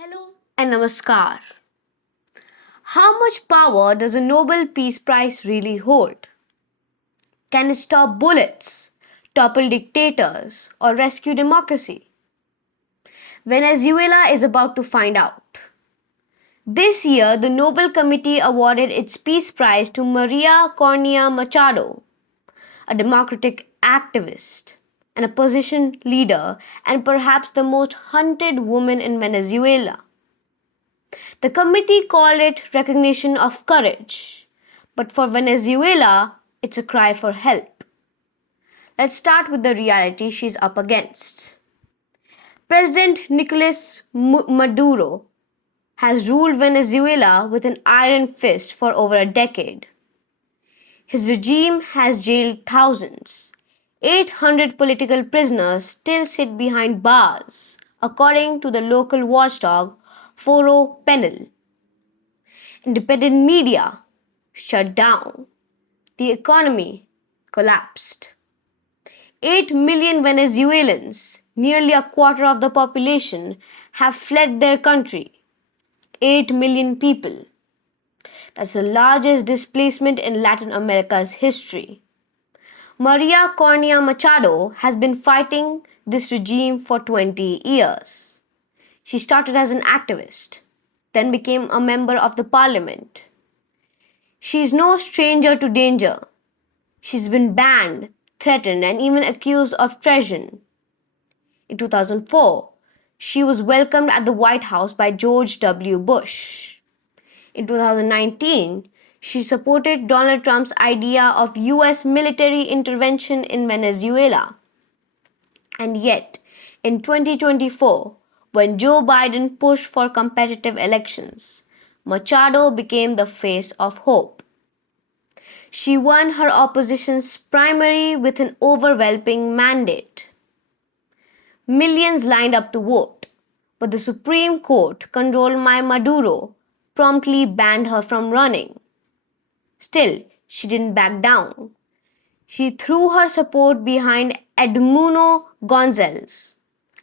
Hello and namaskar. How much power does a Nobel Peace Prize really hold? Can it stop bullets, topple dictators, or rescue democracy? Venezuela is about to find out. This year, the Nobel Committee awarded its Peace Prize to Maria Corina Machado, a democratic activist, an opposition leader, and perhaps the most hunted woman in Venezuela. The committee called it recognition of courage, but for Venezuela, it's a cry for help. Let's start with the reality she's up against. President Nicolás Maduro has ruled Venezuela with an iron fist for over a decade. His regime has jailed thousands. 800 political prisoners still sit behind bars, according to the local watchdog Foro Penal. Independent media shut down. The economy collapsed. 8 million Venezuelans, nearly a quarter of the population, have fled their country. 8 million people. That's the largest displacement in Latin America's history. Maria Corina Machado has been fighting this regime for 20 years. She started as an activist, then became a member of the parliament. She is no stranger to danger. She's been banned, threatened, and even accused of treason. In 2004, she was welcomed at the White House by George W. Bush. In 2019, she supported Donald Trump's idea of US military intervention in Venezuela. And yet, in 2024, when Joe Biden pushed for competitive elections, Machado became the face of hope. She won her opposition's primary with an overwhelming mandate. Millions lined up to vote, but the Supreme Court, controlled by Maduro, promptly banned her from running. Still, she didn't back down. She threw her support behind Edmundo Gonzalez,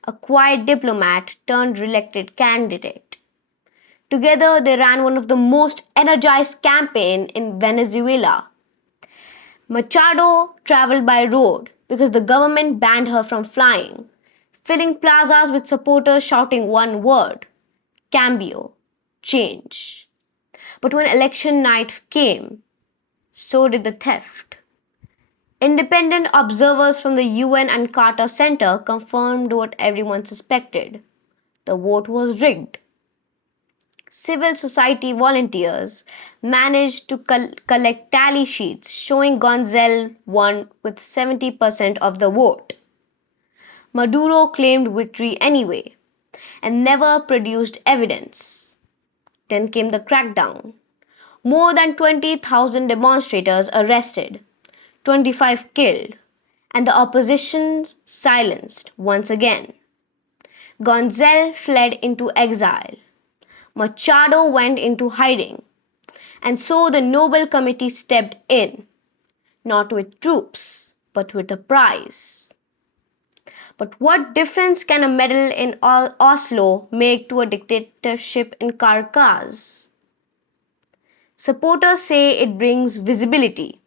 a quiet diplomat turned reelected candidate. Together, they ran one of the most energized campaigns in Venezuela. Machado traveled by road because the government banned her from flying, filling plazas with supporters shouting one word: cambio, change. But when election night came, so did the theft. Independent observers from the UN and Carter Center confirmed what everyone suspected: the vote was rigged. Civil society volunteers managed to collect tally sheets showing Gonzalez won with 70% of the vote. Maduro claimed victory anyway and never produced evidence. Then came the crackdown. More than 20,000 demonstrators arrested, 25 killed, and the opposition silenced once again. Gonzalez fled into exile. Machado went into hiding. And so the Nobel Committee stepped in, not with troops, but with a prize. But what difference can a medal in Oslo make to a dictatorship in Caracas? Supporters say it brings visibility.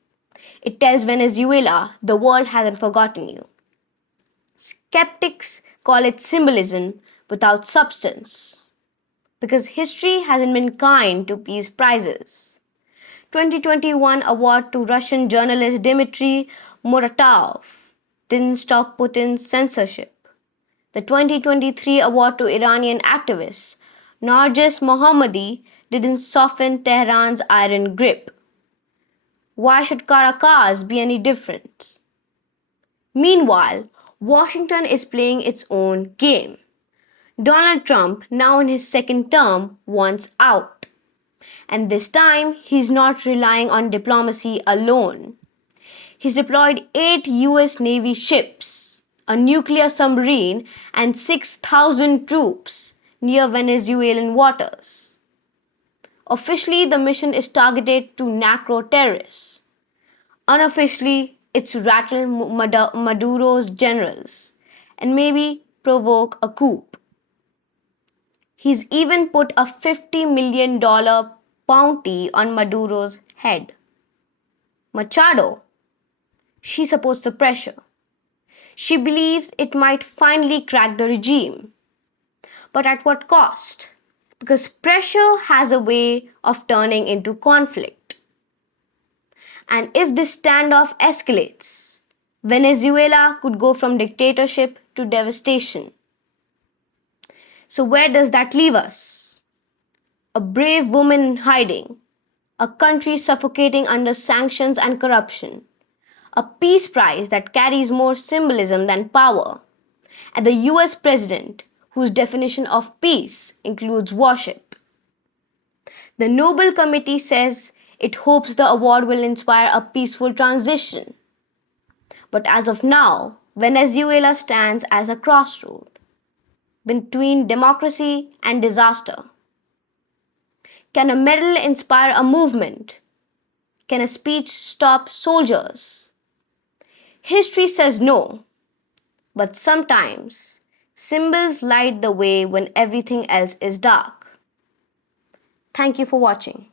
It tells Venezuela the world hasn't forgotten you. Skeptics call it symbolism without substance, because history hasn't been kind to peace prizes. 2021 award to Russian journalist Dmitry Muratov didn't stop Putin's censorship. The 2023 award to Iranian activist Narges Mohammadi didn't soften Tehran's iron grip. Why should Caracas be any different? Meanwhile, Washington is playing its own game. Donald Trump, now in his second term, wants out. And this time, he's not relying on diplomacy alone. He's deployed 8 US Navy ships, a nuclear submarine, and 6,000 troops near Venezuelan waters. Officially, the mission is targeted to narco terrorists. Unofficially, it's rattle Maduro's generals and maybe provoke a coup. He's even put a $50 million bounty on Maduro's head. Machado, she supports the pressure. She believes it might finally crack the regime. But at what cost? Because pressure has a way of turning into conflict. And if this standoff escalates, Venezuela could go from dictatorship to devastation. So, where does that leave us? A brave woman in hiding, a country suffocating under sanctions and corruption, a peace prize that carries more symbolism than power, and the US president whose definition of peace includes worship. The Nobel Committee says it hopes the award will inspire a peaceful transition. But as of now, Venezuela stands as a crossroad between democracy and disaster. Can a medal inspire a movement? Can a speech stop soldiers? History says no, but sometimes symbols light the way when everything else is dark. Thank you for watching.